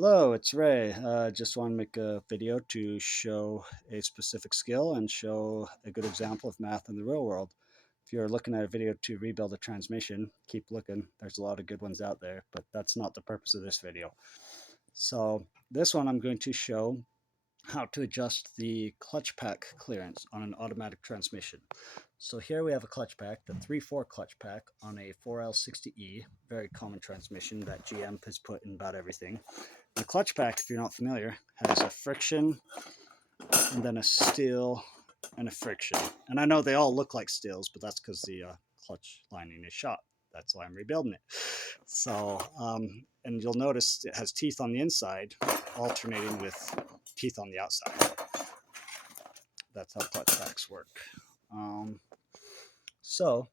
Hello, it's Ray. Just want to make a video to show a specific skill and show a good example of math in the real world. If you're looking at a video to rebuild a transmission, keep looking. There's a lot of good ones out there, but that's not the purpose of this video. So this one I'm going to show how to adjust the clutch pack clearance on an automatic transmission. So here we have a clutch pack, the 3/4 clutch pack on a 4L60E, very common transmission that GM has put in about everything. The clutch pack, if you're not familiar, has a friction and then a steel and a friction. And I know they all look like steels, but that's because the clutch lining is shot. That's why I'm rebuilding it. So, and you'll notice it has teeth on the inside, alternating with teeth on the outside. That's how clutch packs work. So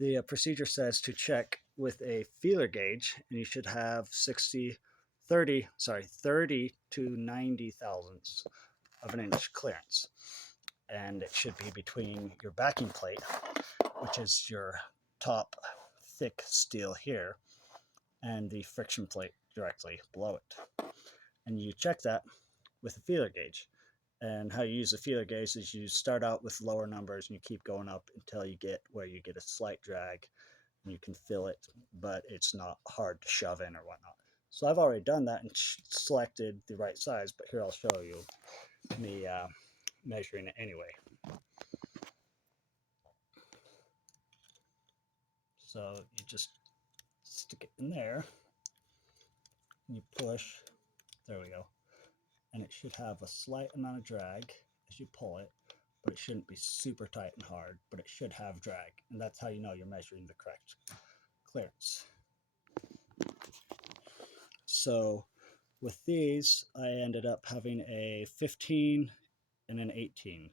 the procedure says to check with a feeler gauge, and you should have 30 to 90 thousandths of an inch clearance. And it should be between your backing plate, which is your top thick steel here, and the friction plate directly below it. And you check that with a feeler gauge. And how you use a feeler gauge is you start out with lower numbers and you keep going up until you get where you get a slight drag and you can feel it, but it's not hard to shove in or whatnot. So I've already done that and selected the right size, but here I'll show you me measuring it anyway. So you just stick it in there, and you push, there we go, and it should have a slight amount of drag as you pull it, but it shouldn't be super tight and hard, but it should have drag, and that's how you know you're measuring the correct clearance. So with these, I ended up having a 15 and an 18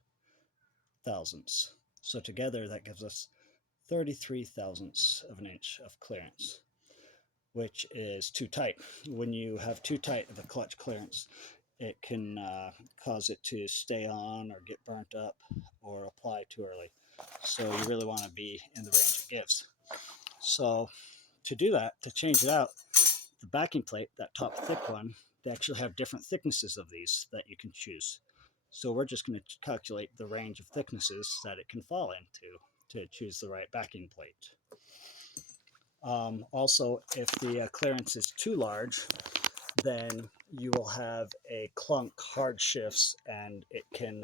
thousandths. So together that gives us 33 thousandths of an inch of clearance, which is too tight. When you have too tight of a clutch clearance, it can cause it to stay on or get burnt up or apply too early. So you really want to be in the range it gives. So to do that, to change it out, the backing plate, that top thick one, they actually have different thicknesses of these that you can choose. So we're just going to calculate the range of thicknesses that it can fall into to choose the right backing plate. Also, if the clearance is too large, then you will have a clunk, hard shifts, and it can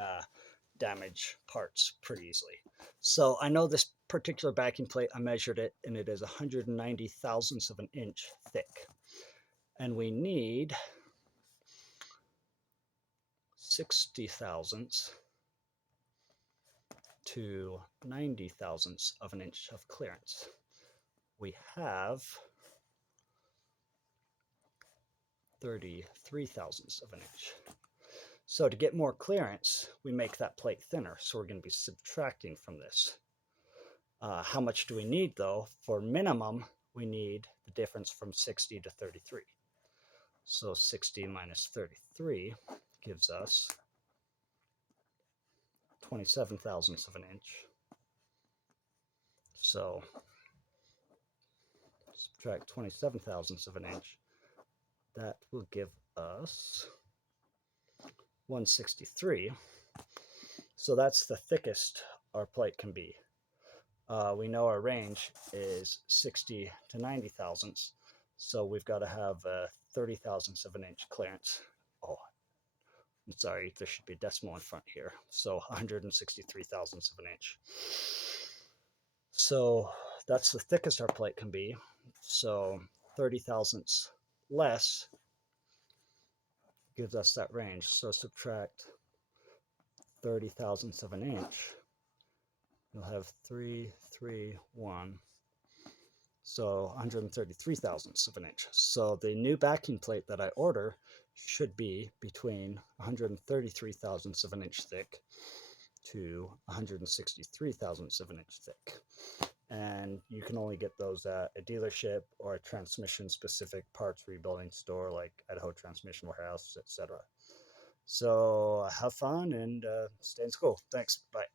damage parts pretty easily. So I know this particular backing plate, I measured it, and it is 190 thousandths of an inch thick. And we need 60 thousandths to 90 thousandths of an inch of clearance. We have 33 thousandths of an inch. So to get more clearance, we make that plate thinner. So we're going to be subtracting from this. How much do we need though? For minimum, we need the difference from 60 to 33. So 60 minus 33 gives us 27 thousandths of an inch. So subtract 27 thousandths of an inch. That will give us 163. So that's the thickest our plate can be. We know our range is 60 to 90 thousandths. So we've got to have 30 thousandths of an inch clearance. Oh, I'm sorry, there should be a decimal in front here. So 163 thousandths of an inch. So that's the thickest our plate can be. So 30 thousandths less gives us that range. So subtract 30 thousandths of an inch. You'll have 331. So 133 thousandths of an inch. So the new backing plate that I order should be between 133 thousandths of an inch thick to 163 thousandths of an inch thick. And you can only get those at a dealership or a transmission specific parts rebuilding store like Idaho Transmission Warehouse, etc. So have fun and stay in school. Thanks. Bye.